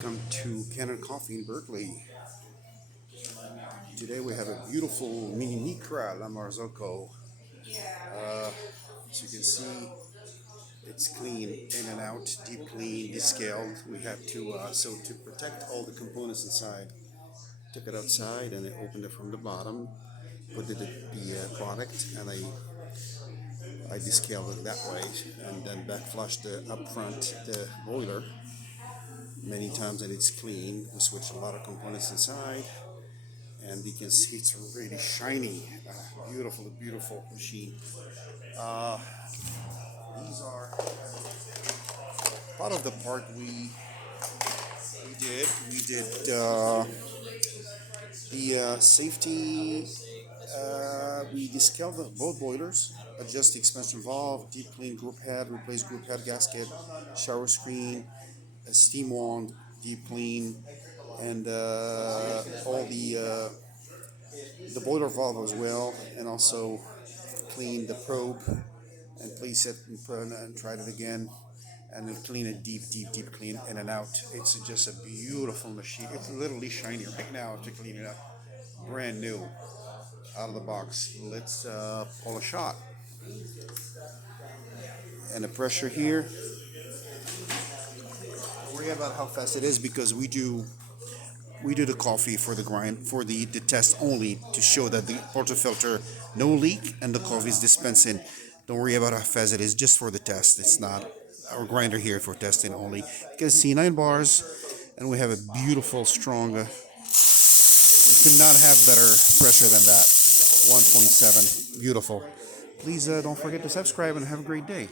Welcome to Kanen Coffee in Berkeley. Today we have a beautiful mini micra La Marzocco. As you can see, it's clean in and out, deep clean, descaled. We have so to protect all the components inside, took it outside and I opened it from the bottom, put the product, and I descaled it that way, and then back flushed up front the boiler many times, and it's clean. We switched a lot of components inside, and you can see it's really shiny, beautiful, beautiful machine. Uh, these are part of the part we did the safety. We descaled both boilers, adjust the expansion valve, deep clean group head, replace group head gasket, shower screen, a steam wand, deep clean, and all the boiler valve as well, and also clean the probe and place it and tried it again, and then clean it deep clean in and out. It's just a beautiful machine. It's literally shiny right now to clean it up, brand new out of the box. Let's pull a shot. And the pressure here, don't worry about how fast it is, because we do the coffee for the grind, for the test only, to show that the portafilter no leak and the coffee is dispensing. Don't worry about how fast it is, just for the test. It's not our grinder here for testing only. You can see 9 bars, and we have a beautiful strong. You could not have better pressure than that. 1.7, beautiful. Please don't forget to subscribe and have a great day.